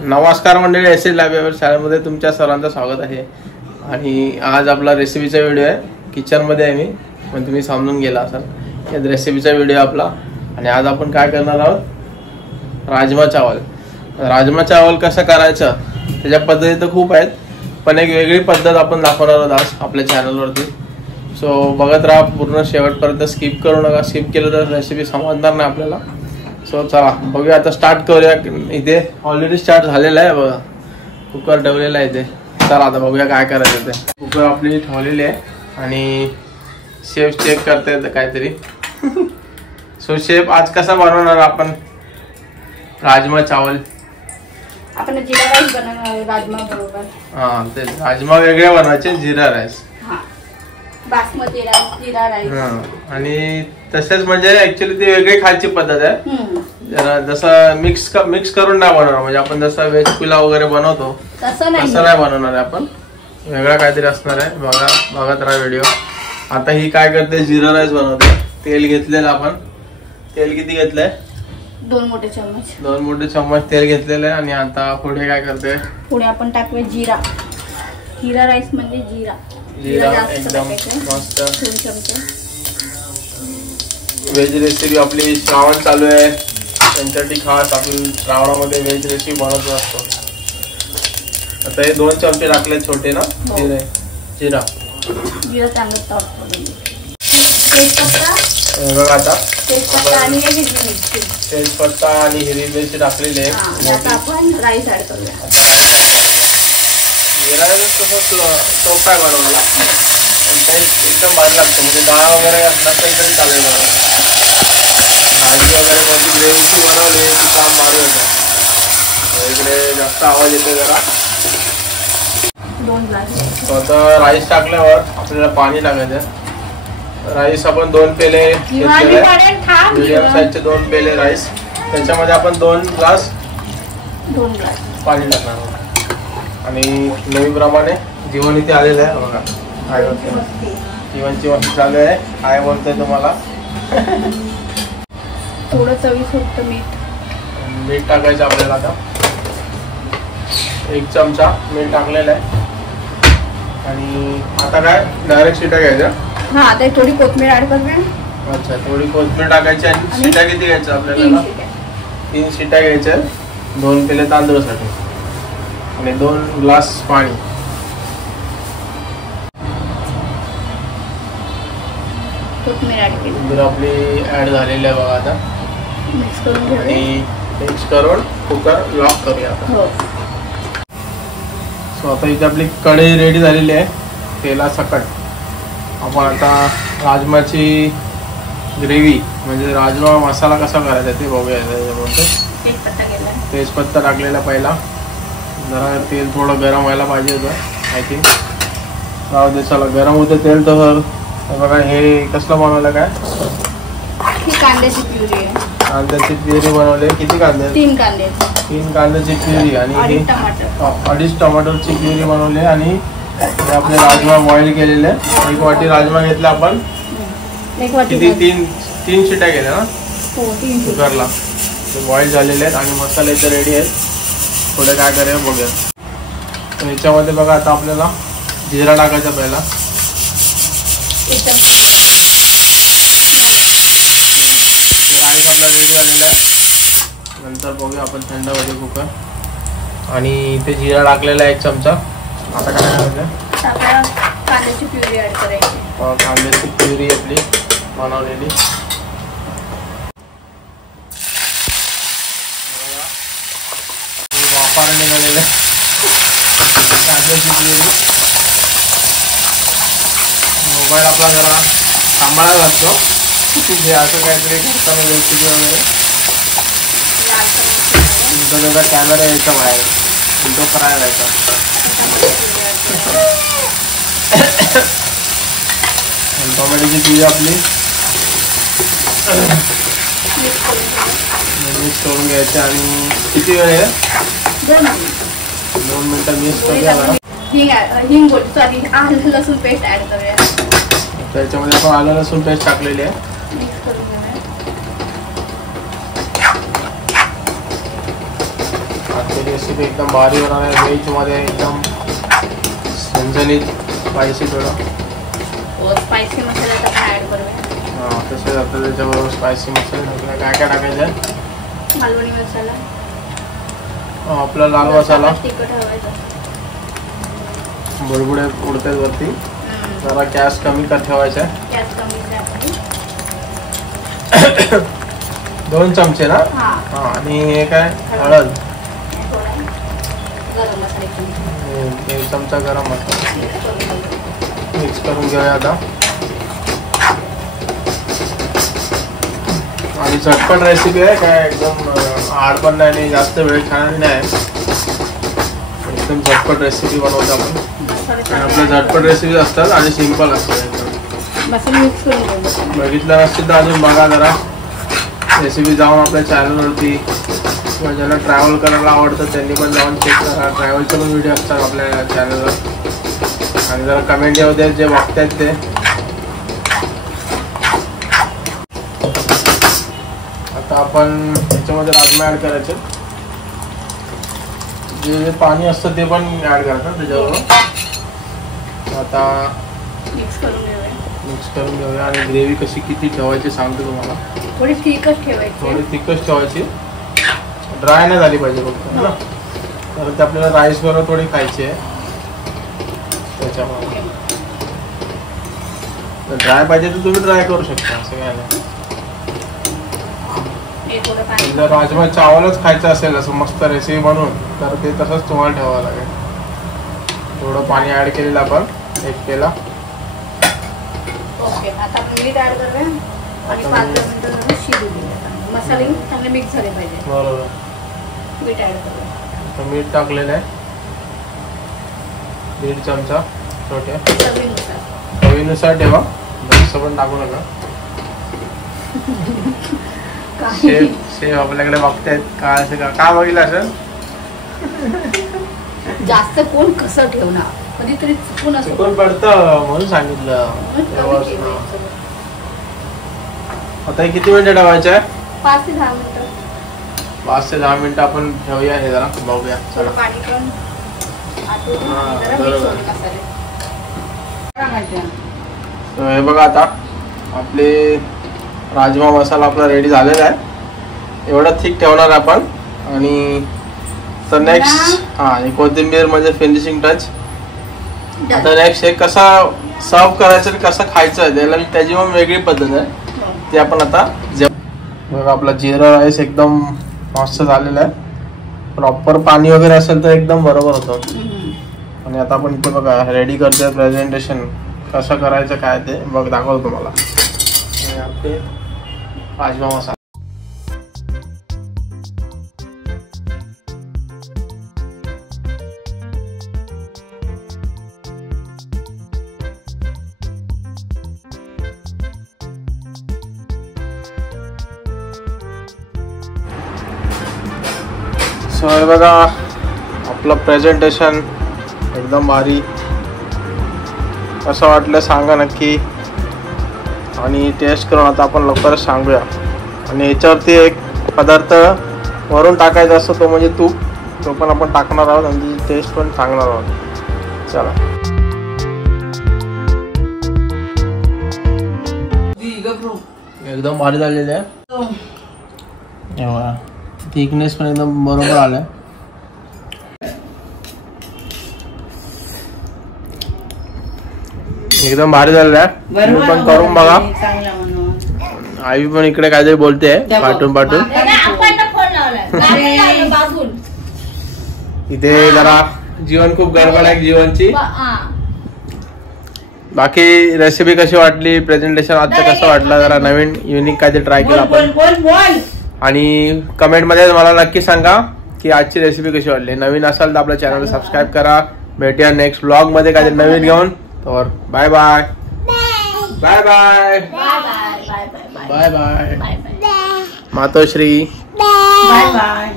नमस्कार मंडळी, acid lab शाळेमध्ये तुमच्या सर्वांचं स्वागत आहे. आणि आज आपला रेसिपीचा व्हिडिओ आहे. किचनमध्ये आहे मी, पण तुम्ही समजून गेला असाल. या रेसिपीचा व्हिडिओ आपला. आणि आज आपण काय करणार आहोत, राजमा चावल. राजमा चावल कसं करायचं त्याच्या पद्धती तर खूप आहेत, पण एक वेगळी पद्धत आपण दाखवणार आहोत आज आपल्या चॅनलवरती. सो बघत राहा पूर्ण शेवटपर्यंत, स्किप करू नका. स्किप केलं तर रेसिपी समजणार नाही आपल्याला. सो चला बघूया, आता स्टार्ट करूया. इथे ऑलरेडी स्टार्ट झालेला आहे बघा, कुकर ठेवलेला आहे इथे. चला आता बघूया काय करायचं ते. कुकर आपली ठेवलेली आहे आणि शेफ चेक करता येतं काहीतरी. सो शेफ, आज कसा बनवणार आपण राजमा चावल? आपण जीरा राईस बनवणार आहे राजमा बरोबर. हा, ते राजमा वेगळे बनवायचे, जीरा राईस. बासमती राईस, जीरा राईस. आणि तसेच म्हणजे ऍक्च्युली ती वेगळी खायची पद्धत आहे. जसं मिक्स करून नाही बनवणार, म्हणजे आपण जसं व्हेज पुलाव वगैरे बनवतो तसं नाही बनवणार आहे आपण. वेगळा काहीतरी असणार आहे. बघत राहा व्हिडिओ. आता ही काय करते, जीरा राईस बनवते. तेल घेतलेलं आपण. तेल किती घेतलंय? 2 मोठे चम्मच. 2 मोठे चम्मच तेल घेतलेलं आहे. आणि आता पुढे काय करते, पुढे आपण टाकूया जिरा. जीरा राईस म्हणजे जिरा एकदम मस्त. 2 चमचे. व्हेज रेसिपी आपली श्रावण चालू आहे, त्यांच्यासाठी खास आपण श्रावणामध्ये व्हेज रेसिपी बनवत असतो. आता हे 2 चमचे टाकले छोटे ना जिरा चांगलं टाकतो. बघा आता तेजपत्ता आणि हिरवी मिरची टाकलेली आहे. आता आपण राईस ऍड करूया. जिरा राईस तसं सोपं आहे बनवायला, पण टेस्ट एकदम भारी लागतं. म्हणजे डाळ वगैरे नसेल तरी चालेल. भाजी वगैरे कोणती ग्रेव्हीची बनवली की काम मारू येतं. इकडे जास्त आवाज येतो जरा. 2 ग्लास. आता राईस टाकल्यावर आपल्याला पाणी टाकायचं. राईस आपण 2 पेले घेतलेले, मीडियम साईजचे 2 पेले राईस. त्याच्यामध्ये आपण 2 ग्लास पाणी टाकणार आहोत. आणि नेहमीप्रमाणे जीवन इथे आलेलं आहे बघा. काय बोलतोय जीवनची मस्ती चालू आहे. काय बोलतोय तुम्हाला? थोडं चवीपुरतं मीठ टाकायचं आपल्याला. आता 1 चमचा मीठ टाकलेलं आहे. आणि आता काय डायरेक्ट शिट्या घ्यायच्या. आता थोडी कोथिंबीर ऍड करूया. अच्छा, थोडी कोथिंबीर टाकायची. आणि शिट्या किती घ्यायच्या आपल्याला? 3 शिट्या घ्यायच्या. 2 पेले तांदूळासाठी आणि 2 ग्लास पाणी. कोथिंबीर ऍड केली. कोथिंबीर आपली ऍड झालेली आहे बघा. आता मिक्स करून घेऊया आणि मिक्स करून कुकर लॉक करूया आता. सो आता इथे आपली कढई रेडी झालेली आहे तेलासकट. आपण आता राजमाची ग्रेव्ही म्हणजे राजमा मसाला कसा करायचा ते बघूया. त्याच्यामध्ये तेजपत्ता टाकलेला पहिला. जरा तेल थोडं गरम व्हायला पाहिजे होतं आय थिंक. राहू दे, चला गरम होतं तेल. तर बघा हे कसलं बनवलं, काय कांद्याची प्युरी आहे. कांद्याची प्युरी बनवली. किती कांदे? 3 कांदे. 3 कांद्याची प्युरी आणि 2.5 टमाटरची प्युरी बनवली. आणि हे आपले राजमा बॉईल केलेले. 1 वाटी राजमा घेतला आपण. किती? 3 शिट्या केल्या ना कुकरला. ते बॉईल झालेले आहेत आणि मसाले इथे रेडी आहेत. पुढे काय करूया बघूया. तर ह्याच्यामध्ये बघा आता आपल्याला जिरा टाकायचा पहिला. राईस आपला रेडी झालेला आहे. नंतर बघूया आपण थंड होते कुकर. आणि इथे जिरा टाकलेला आहे 1 चमचा. आता काय करायचं, कांद्याची प्युरी ऍड करायची. कांद्याची प्युरी आपली बनवलेली. वाफार निघालेलं कांद्याची प्युरी. मोबाईल आपला जरा सांभाळायला लागतो जे असं काहीतरी करताना रेसिपी वगैरे. तुमचा त्याचा कॅमेरा यायचा बाहेर, तो करायला जायचा. टोमॅटोची प्युरी आपली मिक्स करून घ्यायची. आणि किती वेळ आहे? 2 मिनिटं मिक्स करूया. आलं लसूण पेस्ट ऍड करूया. त्याच्यामध्ये आपण आलं लसूण पेस्ट टाकलेली आहे. मिक्स करून घेऊया. रेसिपी एकदम भारी होणार आहे. व्हेजमध्ये एकदम झणझणीत स्पायसी थोडं. स्पायसी मसाला ऍड करूया. हां तसेच आता त्याच्याबरोबर स्पायसी मसाला टाकूया. काय काय टाकायचं आहे? मालवणी मसाला, आपला लाल मसाला, तिखट हवायचं. बुडबुडे उडतात वरती. जरा गॅस कमी कर ठेवायचा आहे. गॅस कमी करायचा. 2 चमचे ना. हां आणि हे काय हळद, गरम मसाला 1 चमचा गरम मसाला मिक्स करून घेऊया आता. आणि झटपट रेसिपी आहे, काय एकदम हार्ड पण नाही आणि जास्त वेळ खाणार नाही. एकदम झटपट रेसिपी बनवतो आपण. आपल्या झटपट रेसिपी असतात आणि सिंपल असतात. मसाला मिक्स करून घेऊ. बघितलं नसतील तर अजून बघा जरा रेसिपी जाऊन आपल्या चॅनलवरती, किंवा ज्यांना ट्रॅव्हल करायला आवडतं त्यांनी पण जाऊन चेक करा. ट्रॅव्हलचे पण व्हिडिओ असतात आपल्या चॅनलवर. आणि जरा कमेंट येऊ द्या जे बघतायत ते. आता आपण त्याच्यामध्ये राजमा ॲड करायचे. जे पाणी असतं ते पण ॲड करायचं त्याच्याबरोबर. आता मिक्स करून घेऊया. आणि ग्रेव्ही कशी किती ठेवायची सांगतो तुम्हाला. थोडी थिकच ठेवायची. थोडी थिकच ठेवायची, ड्राय नाही झाली पाहिजे फक्त ना. तर ते आपल्याला राईस बरोबर थोडी खायची आहे त्याच्यामुळे. ड्राय पाहिजे तर तुम्ही ड्राय करू शकता, असं काय नाही. जर राजमा चावलच खायचं असेल असं मस्त रेसिपी बनवून तर ते तसंच तुम्हाला ठेवावं लागेल. थोडं पाणी ऍड केलेलं आपण 1 पेला. ओके आता आपण मीठ ऍड करूया आणि 5-10 मिनिटं जरा शिजू देऊया. मसाले चांगले मिक्स झाले पाहिजे. बरोबर. मीठ ऍड करूया. तर मीठ टाकलेलं आहे 1.5 चमचा छोट्या. चवीनुसार ठेवा, जास्त पण टाकू नका. शेफ आपल्याकडे बघतायत काय असं का बघितलं असं. जास्त कोण कसं ठेवणार, कधीतरी चुकून पडतं म्हणून सांगितलं. आता हे किती मिनिटं ठेवायचं आहे? 5 ते 10 मिनिटं. 5 ते 10 मिनिटं आपण ठेवूया. हे जरा बघूया. चला पाणी पण हे बघा आता आपले राजमा मसाला आपला रेडी झालेला आहे. एवढा थिक ठेवणार आपण. आणि तर नेक्स्ट आणि कोथिंबीर म्हणजे फिनिशिंग टच. आता नेक्स्ट हे कसा सर्व करायचं आणि कसं खायचं त्याला त्याची पण वेगळी पद्धत आहे. ते आपण आता बघा. आपला जिरा राईस एकदम मस्त झालेला आहे. प्रॉपर पाणी वगैरे असेल तर एकदम बरोबर होतं. आणि आता आपण इथे बघा रेडी करतोय प्रेझेंटेशन कसं करायचं काय ते बघ दाखवतो तुम्हाला. आपले राजमा मसाला. सो हे बघा आपलं प्रेझेंटेशन एकदम भारी. कसं वाटलं सांगा नक्की. आणि टेस्ट करून आता आपण लवकरच सांगूया. आणि याच्यावरती एक पदार्थ वरून टाकायचा असतो तो म्हणजे तूप. तो पण आपण टाकणार आहोत आणि टेस्ट पण सांगणार आहोत. चला. एकदम भारी झालेले आहे. थिकनेस पण एकदम बरोबर आलाय. एकदम भारी झालेलं आहे. तुम्ही पण करून बघा. आई पण इकडे काहीतरी बोलते पाठून पाठून. इथे जरा जीवन खूप गडबड आहे जीवनची. बाकी रेसिपी कशी वाटली, प्रेझेंटेशन आजचं कसं वाटलं, जरा नवीन युनिक काहीतरी ट्राय केलं आपण. आणि कमेंट मध्ये मला नक्की सांगा की आजची रेसिपी कशी वाटली. नवीन असाल तर आपल्या चॅनलला सबस्क्राईब करा. भेटूया नेक्स्ट व्लॉग मध्ये काहीतरी नवीन घेऊन. तर bye bye bye bye bye bye Matoshree. Bye bye.